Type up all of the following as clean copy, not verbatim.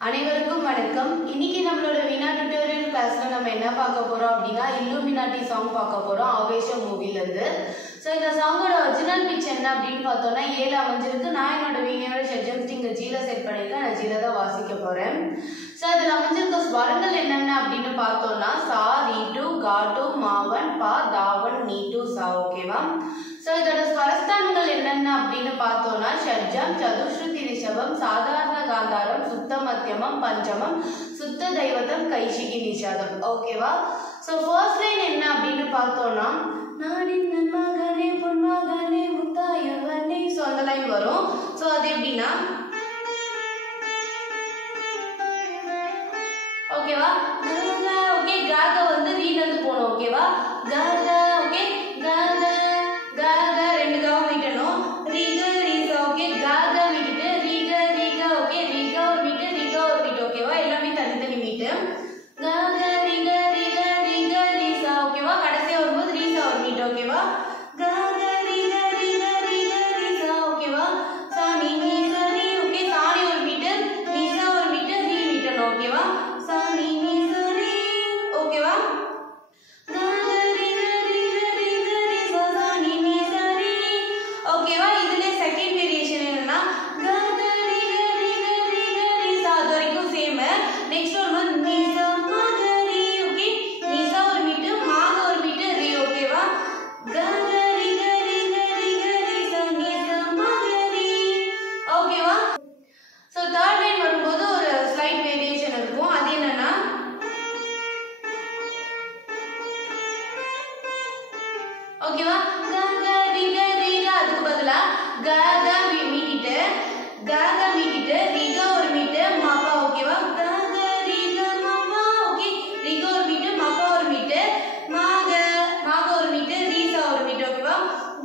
அனைவருக்கும் வணக்கம். இன்னைக்கு நம்மளோட வீணா டியூட்டோரியல் கிளாஸ்ல நம்ம என்ன பார்க்க போறோம் அப்படின்னா இல்லுமினாட்டி சாங் பார்க்க போறோம் ஆவேஷம் மூவில இருந்து. ஸோ இந்த சாங்கோட ஒரிஜினல் பிச் என்ன அப்படின்னு பார்த்தோம்னா ஏல அமைஞ்சிருக்கு. நான் என்னோட வீணையோட ஷெட்ஜம் இங்கே ஜீல செட் பண்ணியிருக்கேன். நான் ஜீல தான் வாசிக்க போறேன். ஸோ அதில் அமைஞ்சிருக்க ஸ்வரங்கள் என்னென்ன அப்படின்னு பார்த்தோம்னா சா ரீ டு கா டு மாவன் பா தாவன் நீ டு சா. ஓகேவா? ஸோ இதோட ஸ்வரஸ்தானங்கள் என்னென்ன அப்படின்னு பார்த்தோம்னா ஷட்ஜம், சதுஸ்ருதி ரிஷபம், சாதாரண காந்தாரம், சுத்த மத்தியமம், பஞ்சமம், சுத்த தெய்வதம், கைஷிகி நிஷாதம். ஓகேவா? ஸோ ஃபர்ஸ்ட் லைன் என்ன அப்படின்னு பார்த்தோம்னா நாடின் நன்மகனே பொன்மகனே முத்தாயவனே. ஸோ அந்த லைன் வரும். ஸோ அது எப்படின்னா ஓகேவா ஓகே காக வந்து ரீல இருந்து போகணும். ஓகேவா? காக ஓகே காக காக ரெண்டு காவும் மீட்டணும். ரீக ரீக ஓகே காக மீட்டு ரீக ரீக ஓகே ரீக ஒரு மீட்டு ரீக ஒரு மீட்டு. ஓகேவா? எல்லாமே தனித்தனி மீட்டு. காக ரீக ரீக ரீக ரீசா. ஓகேவா? கடைசியா வரும்போது ரீசா ஒரு மீட்டு. ஓகேவா? காக ரீக ரீக ரீக ரீசா. ஓகேவா? சாணி நீ சரி ஓகே சாணி ஒரு மீட்டு நீசா ஒரு மீட்டு ரீ மீட்டணும். ஓகேவா? சாணி நீ சரி. ஓகேவா? ஓகேவா? இதுல செகண்ட் வேரியேஷன் என்னன்னா கக ரி க ரி க ரி க ரி சா. அது வரைக்கும் சேம். நெக்ஸ்ட் ஒரு நீசா மக ரி. ஓகே நீசா ஒரு மீட்டு மாக ஒரு மீட்டு ரி. ஓகேவா? கக ரி க ரி க ரி க ரி சா நீசா மக ரி. ஓகேவா? சோ தேர்ட் லைன் வரும்போது ஒரு ஸ்லைட் வேரியேஷன் இருக்கும். அது என்னன்னா ஓகேவா கக ரி க ரி க அதுக்கு பதிலா கக மீட்டிட்டு கக மீட்டிட்டு ரிக ஒரு மீட்டு மபா. ஓகேவா? கக ரிக மபா. ஓகே ரிக ஒரு மீட்டு மபா ஒரு மீட்டு மாக மாக ஒரு மீட்டு ரீசா ஒரு மீட்டு. ஓகேவா?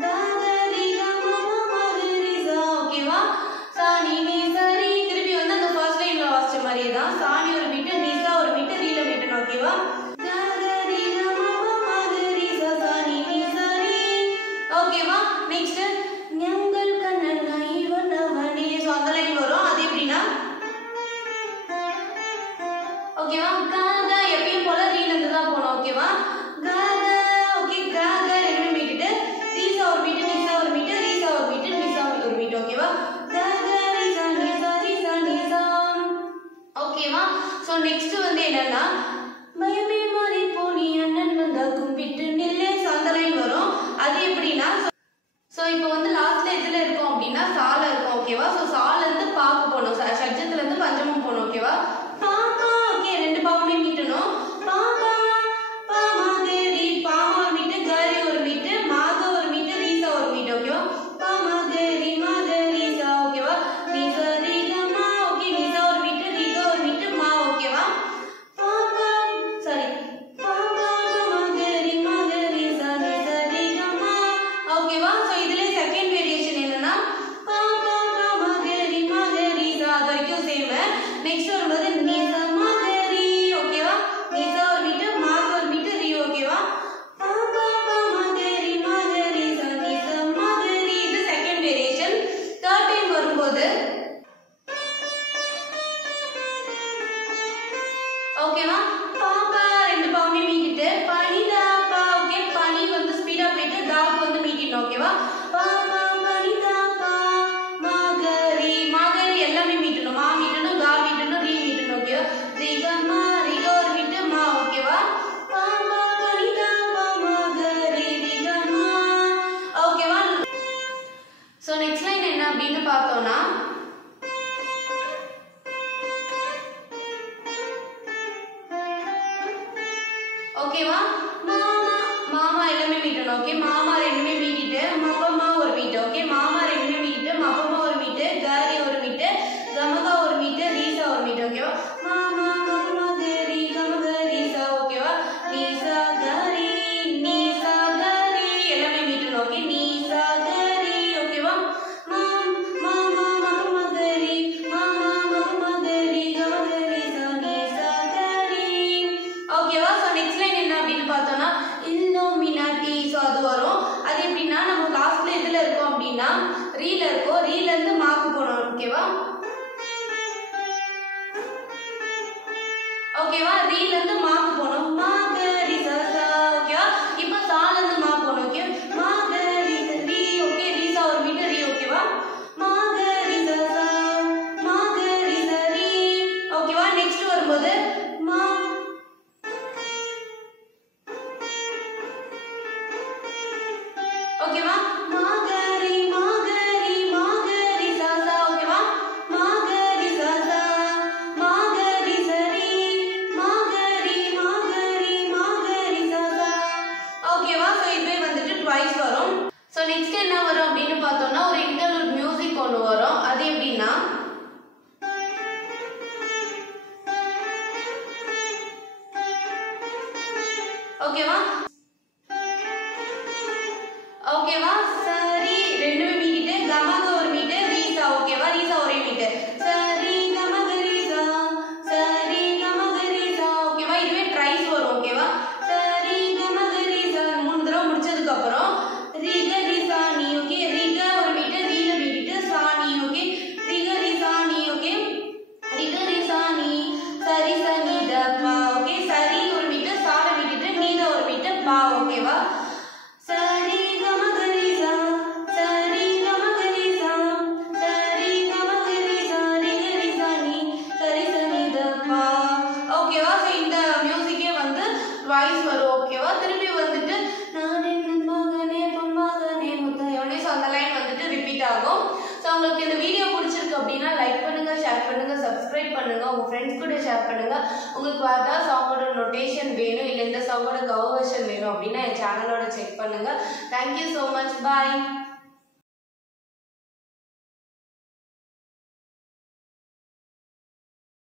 கக ரிக மபா மாக ரீசா. ஓகேவா? சாணி நீ சரி. திருப்பி வந்து அந்த ஃபர்ஸ்ட் லைன்ல வாசிச்ச மாதிரியே தான் சாணி ஒரு மீட்டு நீசா ஒரு மீட்டு ரீல மீட்டணும். ஓகேவா? ஓகேவா? நெக்ஸ்ட் ஞங்கள் கண்ணன் ஐவனவனே. சோ அந்த லைன் வரும். அது எப்படின்னா ஓகேவா காக எப்பயும் போல ரீல இருந்து தான் போணும். ஓகேவா? காக ஓகே காக ரெண்டு மீட்டு ரீசா ஒரு மீட்டு நீசா ஒரு மீட்டு ரீசா ஒரு மீட்டு நீசா ஒரு மீட்டு. ஓகேவா? காக ரீசா நீசா ரீசா நீசா. ஓகேவா? சோ நெக்ஸ்ட் வந்து என்னன்னா மயமே மாறி போனி அண்ணன் வந்தா கும்பிட்டு நில்லே. சோ அந்த லைன் வரும். அது எப்படின்னா சோ இப்போ வந்து லாஸ்ட்ல எதுல இருக்கும் அப்படின்னா சால இருக்கும். ஓகேவா? சோ சால இருந்து பாக்கு போகணும். ஷட்ஜத்துல இருந்து பஞ்சமம் போகணும். ஓகேவா? பாப்பா ஓகே ரெண்டு பாவமே மீட்டணும். பாப்பா பாமா கேரி பாமா ஒரு மீட்டு கரி ஒரு மீட்டு மாக ஒரு மீட்டு ரீசா ஒரு மீட்டு. ஓகேவா? பாமா கேரி மாக ரீசா. ஓகேவா? நீசா ரீகா மா. ஓகே நீசா ஒரு மீட்டு ரீகா ஒரு மீட்டு மா. ஓகேவா? பாப்பா சாரி பாப்பா பாமா கேரி மாக ரீசா நீசா ரீகா மா. ஓகேவா? சோ இதுல செகண்ட் வேரியேஷன் என்னன்னா பாப்பா பாமா கேரி மாக ரீசா. அது வரைக்கும் சேம். நெக்ஸ்ட் வரும்போது நீசா மாக ரி. ஓகேவா? நீசா ஒரு மீட்டு மாக ஒரு மீட்டு ரி. ஓகேவா? பாப்பா பாமா கேரி மாக ரீசா நீசா மாக ரி. இது செகண்ட் வேரியேஷன். தேர்ட் டைம் வரும்போது ஓகேவா பாப்பா ரெண்டு பாவமே மீட்டிட்டு பனிதா பா. ஓகே பனி வந்து ஸ்பீடா போயிட்டு தாக்கு வந்து மீட்டிடணும். ஓகேவா? பாப்பா பனிதா பா மகரி மகரி எல்லாமே மீட்டணும். மா மீட்டணும் கா மீட்டணும் ரீ மீட்டணும். ஓகேவா? ரிக மா ரிக ஒரு மீட்டு மா. ஓகேவா? பாப்பா பனிதா பா மகரி ரிக மா. ஓகேவா? சோ நெக்ஸ்ட் லைன் என்ன அப்படின்னு பார்த்தோம்னா ஓகேவா மாமா மாமா எல்லாமே மீட்டணும். ஓகே மாமா ரெண்டுமே மீட்டிட்டு மப்பமா ஒரு மீட்டு. ஓகே மாமா ரெண்டுமே மீட்டிட்டு மப்பமா ஒரு மீட்டு கரி ஒரு மீட்டு கமகா ஒரு மீட்டு ரீசா ஒரு மீட்டு. ஓகேவா? மாமா மப்பமா கரி கமக ரீசா. ஓகேவா? நீசா கரி நீசா கரி எல்லாமே மீட்டணும். ஓகே நீசா கரி. ஓகேவா? மாமா மப்பமா கரி மாமா மப்பமா கரி கமக ரீசா நீசா கரி. ஓகேவா? சோ நெக்ஸ்ட் லைன் என்ன அப்படின்னு பார்த்தோம்னா இல்லுமினாட்டி. சோ அது வரும். அது ஓகேவா ரீல இருந்து மாக்கு போனோம் மாகரி சசா ஓகேவா இப்போ சால இருந்து மா போனோம் ஓகே மாகரி ரி ஓகே ரீசா ஒரு மீட்டர் ரி ஓகேவா மாகரி சசா மாகரி சரி ஓகேவா நெக்ஸ்ட் வரும்போது மா ஓகேவா மாகரி மாகரி மாகரி சசா ஓகேவா மாகரி சசா மாகரி சரி மாகரி மாகரி மாகரி சசா ஓகேவா சோ இதுவே வந்துட்டு ட்வைஸ் வரும் சோ நெக்ஸ்ட் என்ன வரும் அப்படினு பார்த்தோம்னா ஒரு இன்டர்லூட் மியூசிக் ஒன்னு வரும் அது எப்படின்னா ஓகேவா ஓகேவா சரி ரெண்டுமே மீட்டிட்டு கமக ஒரு மீட்டர் ரீசா ஓகேவா ரீசா ஒரே மீட்டர் சரி கமக ரீசா சரி கமக ரீசா ஓகேவா இதுவே ட்ரைஸ் வரும் ஓகேவா சரி கமக ரீசா மூணு தடவை முடிச்சதுக்கு அப்புறம் ரீக ரீசா நீ ஓகே ரீக ஒரு மீட்டர் ரீல மீட்டிட்டு சா நீ ஓகே ரீக ரீசா நீ ஓகே ரீக ரீசா நீ சரி சனி த பா ஓகே சரி ஒரு மீட்டர் சால மீட்டிட்டு நீத ஒரு மீட்டர் பா ஓகேவா சரி கமகரிசா சரி கமகரிசா சரி கமகரிசா ரிகரிசா நீ சரி சனி த பா ஓகேவா சோ இந்த மியூசிக்கே வந்து வாய்ஸ் வரும் ஓகேவா திருப்பி வந்துட்டு நான் என்ன மகனே பொன்மகனே முத்தையோனே சோ அந்த லைன் வந்துட்டு ரிப்பீட் ஆகும் சோ உங்களுக்கு இந்த வீடியோ பிடிச்சிருக்கு அப்படினா லைக் பண்ணுங்க ஷேர் பண்ணுங்க சப்ஸ்கிரைப் பண்ணுங்க உங்க ஃப்ரெண்ட்ஸ் கூட ஷேர் பண்ணுங்க உங்களுக்கு வேற சாங்கோட நோட்டேஷன் வேணும் இல்ல இந்த சாங்கோட கவர் வெர்ஷன் வேணும் அப்படினா என் சேனலோட செக் பண்ணுங்க Thank you so much bye